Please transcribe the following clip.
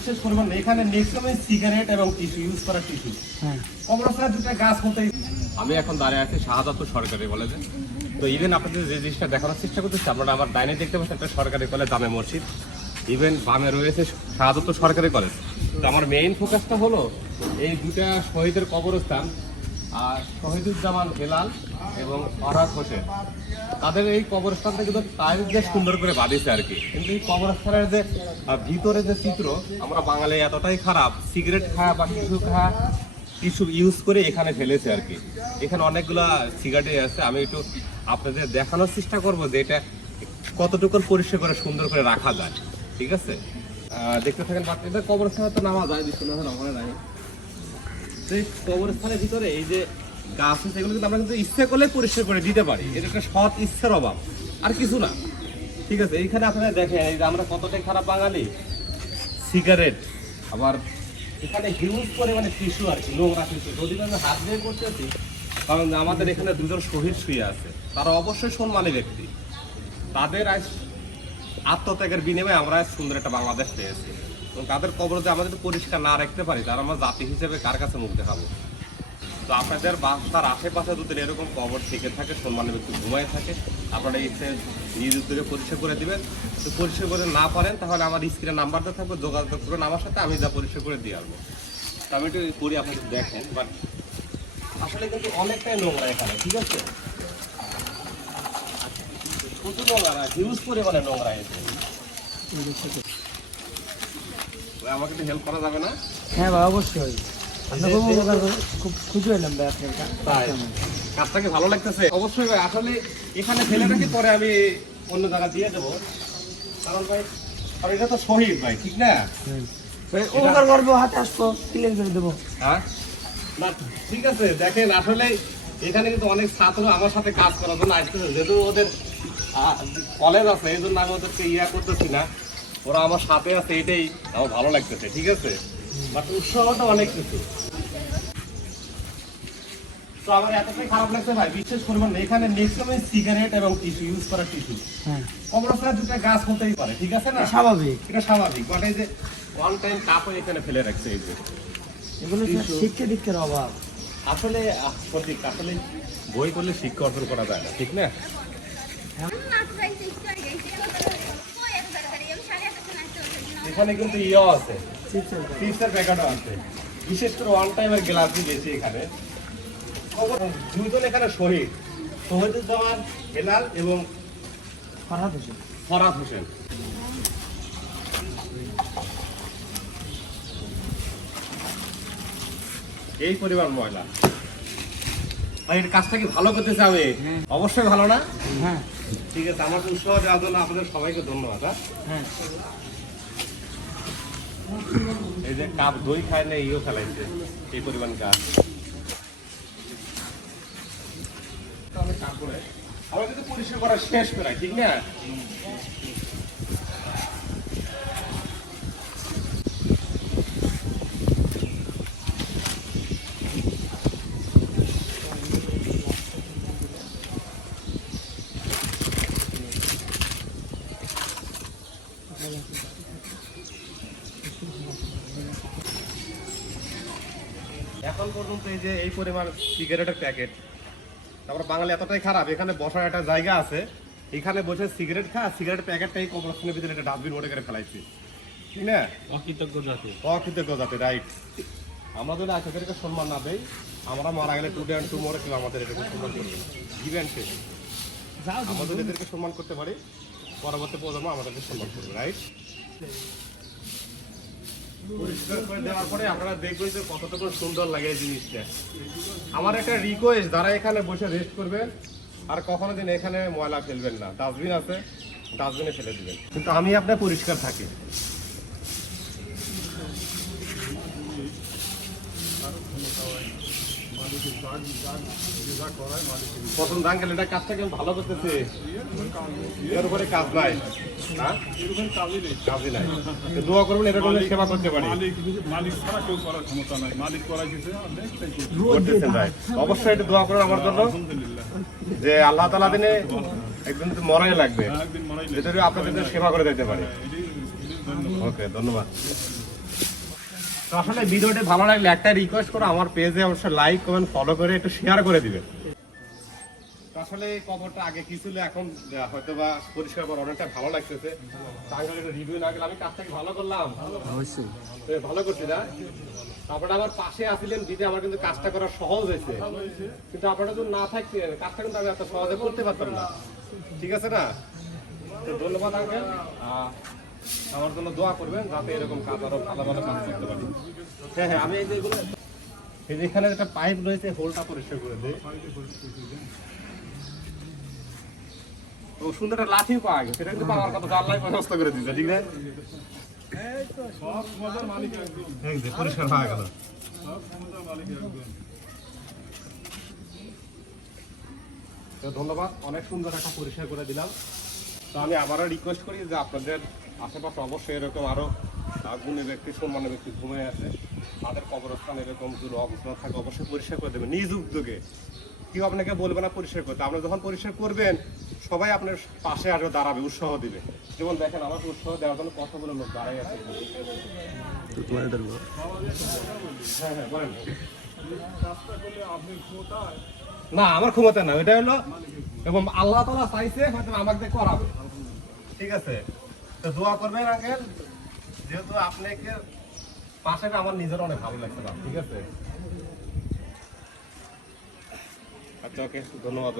বিশেষ পরিমাণ এখানে ম্যাক্সিমাম সিগারেট এবং টিস্যু ইউজ করা টিস্যু। হ্যাঁ, কবরস্থানের দুটো গাছ হতে। আমি এখন দাঁড়িয়ে আছি শাহাদাতপুর সরকারি কলেজে। তো ইভেন আপনাদের যে জিনিসটা দেখানোর চেষ্টা করতেছি, আপনারা আমার ডাইনে দেখতে পাচ্ছেন একটা সরকারি কলেজ, জামে মসজিদ। ইভেন বামে রয়েছে শাহাদাতপুর সরকারি কলেজ। তো আমার মেইন ফোকাসটা হলো এই দুটা শহীদের কবরস্থান, আর শহীদুজ্জামান হেলাল এবং ফরহাদ হোসেন, তাদের এই কবরস্থানটা কিন্তু টাইলস দিয়ে সুন্দর করে বাঁধিয়েছে আর কি। কিন্তু এই কবরস্থানের যে ভিতরে যে চিত্র, আমরা বাঙালি এতটাই খারাপ, সিগারেট খাওয়া বা টিস্যু ইউজ করে এখানে ফেলেছে আর কি। এখানে অনেকগুলা সিগারেট আছে। আমি একটু আপনাদের দেখানোর চেষ্টা করবো যে এটা কতটুকু পরিষ্কার করে সুন্দর করে রাখা যায়। ঠিক আছে, দেখতে থাকেন। এটা কবরস্থানে তো নামা যায়, বিশ্বনাথের ওখানে নাই। এই কবরস্থানের ভিতরে এই যে গাছ আছে, এগুলো কিন্তু আমরা কিন্তু ইচ্ছা করলে পরিষ্কার করে দিতে পারি। এটা একটা সৎ ইচ্ছার অভাব, আর কিছু না। ঠিক আছে, এইখানে আপনারা দেখেন এই যে আমরা কতটাই খারাপ বাঙালি, সিগারেট, আবার এখানে হিউজ পরিমাণে টিস্যু আর কি, নোংরা টিস্যু। যদি আমি হাত দিয়ে করতেছি, কারণ আমাদের এখানে দুজন শহীদ শুয়ে আছে, তারা অবশ্যই সম্মানী ব্যক্তি। তাদের আজ আত্মত্যাগের বিনিময়ে আমরা সুন্দর একটা বাংলাদেশ পেয়েছি, এবং তাদের কবর যে আমরা যদি পরিষ্কার না রাখতে পারি, তারা আমরা জাতি হিসেবে কার কাছে মুখ দেখাবো? তো আপনাদের বাসার আশেপাশে যদি এরকম কবর থেকে থাকে, সম্মানের ব্যক্তি ঘুমায় থাকে, আপনারা ইচ্ছে নিজ উদ্যোগে পরিষ্কার করে দিবেন। তো পরিষ্কার করে না পারেন, তাহলে আমার স্ক্রিনে নাম্বারটা থাকবে, যোগাযোগ করুন আমার সাথে, আমি যা পরিষ্কার করে দিয়ে আসবো। তো আমি একটু করি, আপনাদের দেখেন। বাট আসলে কিন্তু অনেকটাই নোংরা এখানে। ঠিক আছে, প্রচুর নোংরা, হিউজ পরিমাণে নোংরা এসে। আমাকে একটু হেল্প করা যাবে না? হ্যাঁ ভাই, অবশ্যই। খুব খুশি হলাম ভাই আপনার কাজটা কি ভালো লাগতেছে? অবশ্যই ভাই। আসলে এখানে ফেলে রাখি, পরে আমি অন্য জায়গা দিয়ে দেবো, কারণ ভাই আর এটা তো শহীদ ভাই, ঠিক না? উপকার করবো, হাতে আসবো, ক্লিন করে দেবো। হ্যাঁ না, ঠিক আছে। দেখেন আসলে এখানে কিন্তু অনেক ছাত্র আমার সাথে কাজ করার জন্য আসতেছে, যেহেতু ওদের কলেজ আছে, এই জন্য আমি ওদেরকে করতেছি না, ওরা আমার সাথে আছে, এটাই আমার ভালো লাগতেছে। ঠিক আছে, বাট উৎসাহটা অনেক কিছু। তো আমার এতটাই খারাপ লাগছে ভাই, বিশেষ পরিমাণ এখানে ম্যাক্সিমাম সিগারেট এবং টিস্যু ইউজ করা টিস্যু। হ্যাঁ, কবরস্থানে দুটো গাছ হতেই পারে, ঠিক আছে না? স্বাভাবিক, এটা স্বাভাবিক। বাট এই যে ওয়ান টাইম কাপও এখানে ফেলে রাখছে, এই যে এগুলো শিক্ষা দীক্ষার অভাব। আসলে সঠিক, আসলে বই পড়লে শিক্ষা অর্জন করা যায় না, ঠিক না? এখানে কিন্তু ইয়ে আছে, চিপসের প্যাকেটও আছে, বিশেষ করে ওয়ান টাইমের গ্লাস দিয়েছে এখানে। দুজন এখানে শহীদ, শহীদুজ্জামান হেলাল এবং ফরহাদ হোসেন। এই পরিবার ময়লা ভাই, এর কাজটা কি ভালো করতেছে? আমি অবশ্যই ভালো না? হ্যাঁ, ঠিক আছে। আমার উৎসাহ দেওয়ার জন্য আপনাদের সবাইকে ধন্যবাদ। হ্যাঁ, এই যে কাপ দই খায় না, ইও খেলাইছে এই পরিমাণ গাছ। আমরা কিন্তু পরিষ্কার করা শেষ করাই, ঠিক না? এখন পর্যন্ত এই যে এই পরিমাণ সিগারেটের প্যাকেট, তারপর বাঙালি এতটাই খারাপ, এখানে বসার একটা জায়গা আছে, এখানে বসে সিগারেট খা, সিগারেট প্যাকেটটা এই কবরস্থানের ভিতরে একটা ডাস্টবিন ভরে করে ফেলাইছি, ঠিক না? অকৃতজ্ঞ জাতি, রাইট। আমরা যদি আজকেরকে সম্মান না দেই, আমরা মারা গেলে টুডে অ্যান্ড টুমরো কেউ আমাদের এটাকে সম্মান করবে না। গিভেন টেক, আমরা যদি এদেরকে সম্মান করতে পারি, পরবর্তী প্রজন্ম আমাদেরকে সম্মান করবে, রাইট? পরিষ্কার করে দেওয়ার পরে আপনারা দেখবেন যে কতটুকু সুন্দর লাগে এই জিনিসটা। আমার একটা রিকোয়েস্ট, যারা এখানে বসে রেস্ট করবেন, আর কখনো দিন এখানে ময়লা ফেলবেন না। ডাস্টবিন আছে, ডাস্টবিনে ফেলে দিবেন, কিন্তু আমি আপনার পরিষ্কার থাকি। প্রথম আঙ্কেল, এটা কাজটা কেমন ভালো করতেছে? এর উপরে কাজ নাই, কাজই নাই। দোয়া করবেন এটা করলে সেবা করতে পারি। মালিক ছাড়া কেউ করার ক্ষমতা নাই, মালিক করাই দিয়েছে। অবশ্যই এটা দোয়া করুন আমার জন্য, যে আল্লাহ তাআলা দিনে একদিন তো মরাই লাগবে, যেটা আপনাদের সেবা করে দিতে পারি। ওকে, ধন্যবাদ। তো আসলে ভিডিওটি ভালো লাগলে একটা রিকোয়েস্ট করো, আমার পেজে অবশ্যই লাইক কমেন্ট ফলো করে একটু শেয়ার করে দিবেন। আসলে এই কবরটা আগে কি ছিল, এখন হয়তো বা পরিষ্কার করা অনেকটা ভালো লাগতেছে। রিভিউ না গেলে আমি কাজটাকে ভালো করলাম, অবশ্যই ভালো করছি না। তারপরে আমার পাশে আসছিলেন দিদি, আমার কিন্তু কাজটা করা সহজ হয়েছে, কিন্তু আপনারা যদি না থাকতেন কাজটা কিন্তু আমি এত সহজে করতে পারতাম না। ঠিক আছে না? তো ধন্যবাদ আঙ্কেল, আমার জন্য দোয়া করবেন যাতে এরকম কাজ আরো ভালো ভালো কাজ করতে পারি। হ্যাঁ হ্যাঁ, আমি এই যে এগুলো, এই যে এখানে একটা পাইপ রয়েছে, হোলটা পরিষ্কার করে দিই। ও সুন্দর একটা লাঠি পাওয়া গেছে, সেটা কিন্তু পাওয়ার কথা, আল্লাহ ব্যবস্থা করে দিচ্ছে। ঠিক আছে, এই তো সব ক্ষমতার মালিক একজন, এই যে পরিষ্কার হয়ে গেল। সব ক্ষমতার মালিক একজন। তো ধন্যবাদ, অনেক সুন্দর একটা পরিষ্কার করে দিলাম। তো আমি আবারও রিকোয়েস্ট করি যে আপনাদের আশেপাশে অবশ্যই এরকম আরো গুণী ব্যক্তি, সম্মানের ব্যক্তি ঘুমিয়ে আছে, তাদের কবরস্থান এরকম যদি অবস্থান থাকে অবশ্যই পরিষ্কার করে দেবেন নিজ উদ্যোগে। কেউ আপনাকে বলবে না পরিষ্কার করতে, আপনি যখন পরিষ্কার করবেন সবাই আপনার পাশে আরো দাঁড়াবে, উৎসাহ দিবে। যেমন দেখেন আমার উৎসাহ দেওয়ার জন্য কতগুলো লোক দাঁড়াই আছে। হ্যাঁ হ্যাঁ বলেন। কাজটা করলে আপনি ক্ষমতায় না, আমার ক্ষমতা না, ওইটা হলো এবং আল্লাহ তাআলা চাইছে হয়তো আমাকে করাবে। ঠিক আছে, তো দোয়া করবেন আঙ্কেল, যেহেতু আপনাকে পাশে আমার নিজের অনেক ভালো লাগছে। ঠিক আছে, আচ্ছা ওকে, ধন্যবাদ।